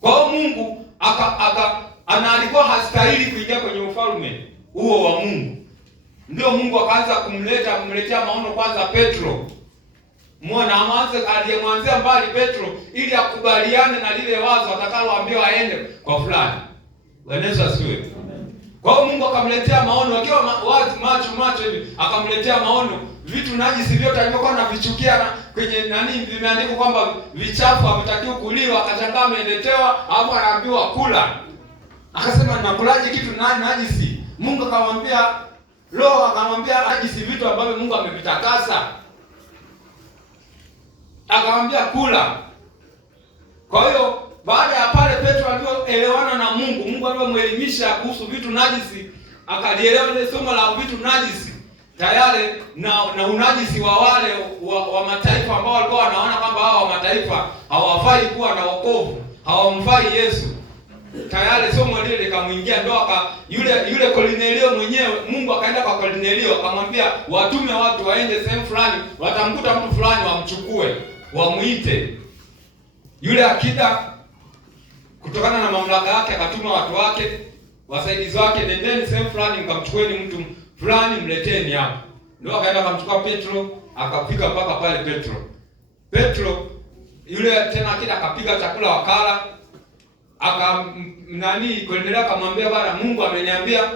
Kwa hiyo Mungu alikuwa hastahili kuingia kwenye ufalme huo wa Mungu. Ndio Mungu akaanza kumletea maono kwanza Petro. Muona aliyemwanzia mbali Petro ili akubaliane na lile wazo atakaloambiwa aende kwa fulani. Bwana Yesu asifiwe. Kwa hiyo Mungu akamletea maono akiwa macho hivi, akamletea maono vitu najisi vyote alivyokuwa anavichukia kwenye vimeandikwa kwamba vichafu havitakiwi kuliwa, akashangaa ameletewa, hapo anaambiwa kula. Akasema ninakulaje kitu najisi? Mungu akamwambia Roho akamwambia najisi vitu ambavyo Mungu amevitakasa. Akamwambia kula. Kwa hiyo baada ya pale Petro alipoelewana na Mungu alipomwelimisha kuhusu vitu najisi, akalielewa ile somo la vitu najisi tayari na unajisi wa wale wa mataifa ambao walikuwa wanaona kwamba hao wa mataifa hawafai kuwa na wokovu, hawamfai Yesu. Tayari somo lile likamwingia, ndo yule Kornelio mwenyewe, Mungu akaenda kwa Kornelio akamwambia watume watu waende sehemu fulani, watamkuta mtu fulani, wamchukue, wamuite. Yule akida kutokana na mamlaka yake akatuma watu wake, wasaidizi wake, nendeni sehemu fulani mkamchukueni mtu fulani mleteni hapa. Ndio akaenda akamchukua Petro, akafika mpaka pale Petro yule tena akida akapiga chakula wakala. Kuendelea akamwambia bwana, Mungu ameniambia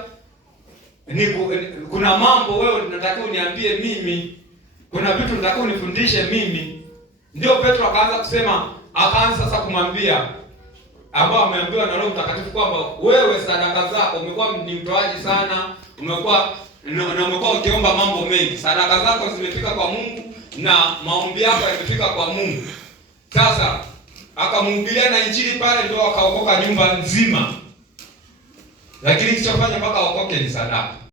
kuna mambo wewe unatakiwa uniambie mimi. Kuna vitu unatakiwa unifundishe mimi. Ndio Petro akaanza sasa kumwambia ambao ameambiwa na Roho Mtakatifu kwamba wewe sadaka zako umekuwa ni mtoaji sana, umekuwa ukiomba mambo mengi. Sadaka zako zimefika kwa Mungu na maombi yako yamefika kwa Mungu. Sasa akamhubiria na injili pale, ndio akaokoka nyumba nzima. Lakini kilichofanya mpaka aokoke ni sadaka.